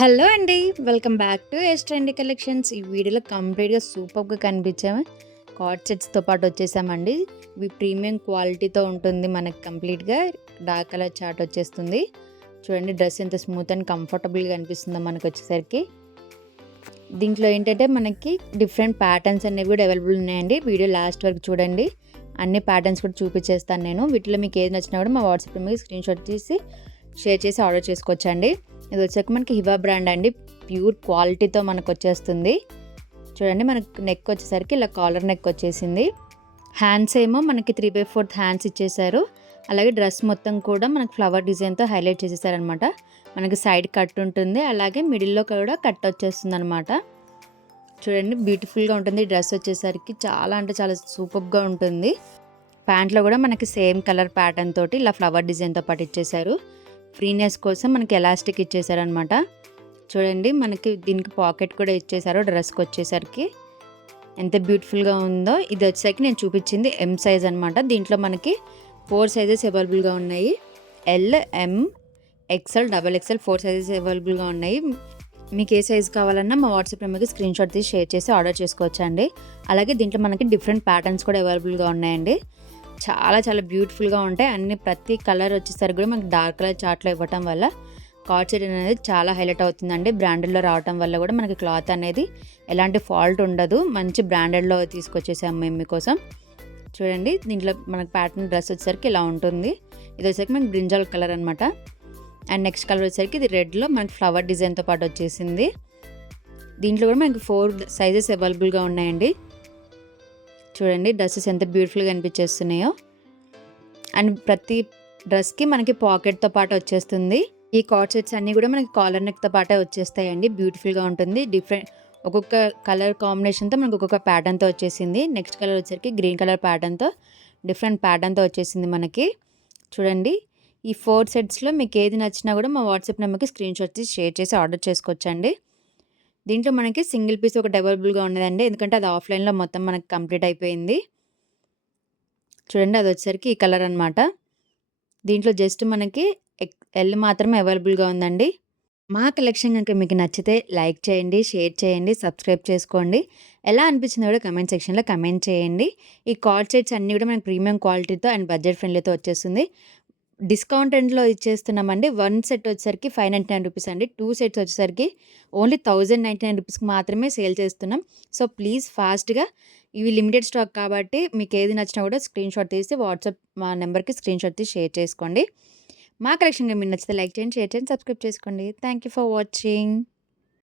Hello అండి. Welcome back to S trendy collections. ఈ వీడియోలో కంప్లీట్‌గా సూపర్‌గా కనిపించాము. కార్డ్ సెట్స్‌తో పాటు వచ్చేసామండి. ఇవి ప్రీమియం క్వాలిటీతో ఉంటుంది. మనకి కంప్లీట్‌గా డార్క్ కలర్ చార్ట్ వచ్చేస్తుంది. చూడండి డ్రెస్ ఎంత స్మూత్ అండ్ కంఫర్టబుల్‌గా అనిపిస్తుందో మనకొచ్చేసరికి. దీంట్లో ఏంటంటే మనకి డిఫరెంట్ ప్యాటర్న్స్ అనేవి కూడా అవైలబుల్ ఉన్నాయండి. వీడియో లాస్ట్ వరకు చూడండి. అన్ని ప్యాటర్న్స్ కూడా చూపించేస్తాను నేను. వీటిలో మీకు ఏది నచ్చినా కూడా మా వాట్సాప్‌లో మీకు స్క్రీన్‌షాట్ తీసి షేర్ చేసి ఆర్డర్ చేసుకోవచ్చండి. ఇది వచ్చాక మనకి హివా బ్రాండ్ అండి. ప్యూర్ క్వాలిటీతో మనకు వచ్చేస్తుంది. చూడండి మనకు నెక్ వచ్చేసరికి ఇలా కాలర్ నెక్ వచ్చేసింది. హ్యాండ్స్ ఏమో మనకి 3/4 హ్యాండ్స్ ఇచ్చేసారు. అలాగే డ్రెస్ మొత్తం కూడా మనకు ఫ్లవర్ డిజైన్తో హైలైట్ చేసేసారనమాట. మనకి సైడ్ కట్ ఉంటుంది, అలాగే మిడిల్లో కూడా కట్ వచ్చేస్తుంది అనమాట. చూడండి బ్యూటిఫుల్గా ఉంటుంది. డ్రెస్ వచ్చేసరికి చాలా అంటే చాలా సూపర్గా ఉంటుంది. ప్యాంట్లో కూడా మనకి సేమ్ కలర్ ప్యాటర్న్ తోటి ఇలా ఫ్లవర్ డిజైన్తో పాటు ఇచ్చేసారు. ఫ్రీనెస్ కోసం మనకి ఎలాస్టిక్ ఇచ్చేసారనమాట. చూడండి మనకి దీనికి పాకెట్ కూడా ఇచ్చేసారు డ్రెస్కి వచ్చేసరికి. ఎంత బ్యూటిఫుల్గా ఉందో. ఇది వచ్చేసరికి నేను చూపించింది ఎం సైజ్ అనమాట. దీంట్లో మనకి 4 సైజెస్ అవైలబుల్గా ఉన్నాయి. ఎల్, ఎం, ఎక్సెల్, XXL 4 సైజెస్ అవైలబుల్గా ఉన్నాయి. మీకు ఏ సైజ్ కావాలన్నా మా వాట్సాప్ నెంబర్కి స్క్రీన్షాట్ తీసి షేర్ చేసి ఆర్డర్ చేసుకోవచ్చు అండి. అలాగే దీంట్లో మనకి డిఫరెంట్ ప్యాటర్న్స్ కూడా అవైలబుల్గా ఉన్నాయండి. చాలా చాలా బ్యూటిఫుల్గా ఉంటాయి అన్ని. ప్రతి కలర్ వచ్చేసరికి కూడా మనకి డార్క్ కలర్ చార్ట్లో ఇవ్వటం వల్ల కార్డ్ సెట్ అనేది చాలా హైలైట్ అవుతుందండి. బ్రాండెడ్లో రావటం వల్ల కూడా మనకి క్లాత్ అనేది ఎలాంటి ఫాల్ట్ ఉండదు. మంచి బ్రాండెడ్లో తీసుకొచ్చేసాము మేము మీకోసం. చూడండి దీంట్లో మనకి ప్యాటర్న్ డ్రెస్ వచ్చేసరికి ఇలా ఉంటుంది. ఇది వచ్చేసరికి మనకి బ్రింజాల్ కలర్ అనమాట. అండ్ నెక్స్ట్ కలర్ వచ్చేసరికి ఇది రెడ్లో మనకి ఫ్లవర్ డిజైన్తో పాటు వచ్చేసింది. దీంట్లో కూడా మనకి 4 సైజెస్ అవైలబుల్గా ఉన్నాయండి. చూడండి డ్రెస్సెస్ ఎంత బ్యూటిఫుల్గా అనిపించేస్తున్నాయో. అండ్ ప్రతి డ్రెస్కి మనకి పాకెట్తో పాటు వచ్చేస్తుంది. ఈ కార్డ్ సెట్స్ అన్నీ కూడా మనకి కాలర్ నెక్తో పాటే వచ్చేస్తాయండి. బ్యూటిఫుల్గా ఉంటుంది. డిఫరెంట్ ఒక్కొక్క కలర్ కాంబినేషన్తో మనకు ఒక్కొక్క ప్యాటర్న్తో వచ్చేసింది. నెక్స్ట్ కలర్ వచ్చేసరికి గ్రీన్ కలర్ ప్యాటర్న్తో డిఫరెంట్ ప్యాటర్న్తో వచ్చేసింది మనకి. చూడండి ఈ 4 సెట్స్లో మీకు ఏది నచ్చినా కూడా మా వాట్సాప్ నెంబర్కి స్క్రీన్షాట్ తీసి షేర్ చేసి ఆర్డర్ చేసుకోవచ్చండి. దీంట్లో మనకి సింగిల్ పీస్ ఒకటి అవైలబుల్గా ఉన్నదండి. ఎందుకంటే అది ఆఫ్లైన్లో మొత్తం మనకి కంప్లీట్ అయిపోయింది. చూడండి అది వచ్చేసరికి ఈ కలర్ అనమాట. దీంట్లో జస్ట్ మనకి ఎల్ మాత్రమే అవైలబుల్గా ఉందండి. మా కలెక్షన్ కనుక మీకు నచ్చితే లైక్ చేయండి, షేర్ చేయండి, సబ్స్క్రైబ్ చేసుకోండి. ఎలా అనిపించిందో కూడా కమెంట్ సెక్షన్లో కమెంట్ చేయండి. ఈ కార్డ్ సెట్స్ అన్నీ కూడా మనకి ప్రీమియం క్వాలిటీతో అండ్ బడ్జెట్ ఫ్రెండ్లీతో వచ్చేస్తుంది. డిస్కౌంట్ ఎండ్లో ఇచ్చేస్తున్నామండి. 1 సెట్ వచ్చేసరికి 599 రూపీస్ అండి. 2 సెట్స్ వచ్చేసరికి ఓన్లీ 1099 రూపీస్కి మాత్రమే సేల్ చేస్తున్నాం. సో ప్లీజ్ ఫాస్ట్గా, ఇవి లిమిటెడ్ స్టాక్ కాబట్టి మీకు ఏది నచ్చినా కూడా స్క్రీన్షాట్ తీసి వాట్సాప్ మా నెంబర్కి స్క్రీన్షాట్ తీసి షేర్ చేసుకోండి. మా కలెక్షన్ మీకు నచ్చితే లైక్ చేయండి, షేర్ చేయండి, సబ్స్క్రైబ్ చేసుకోండి. Thank you for watching.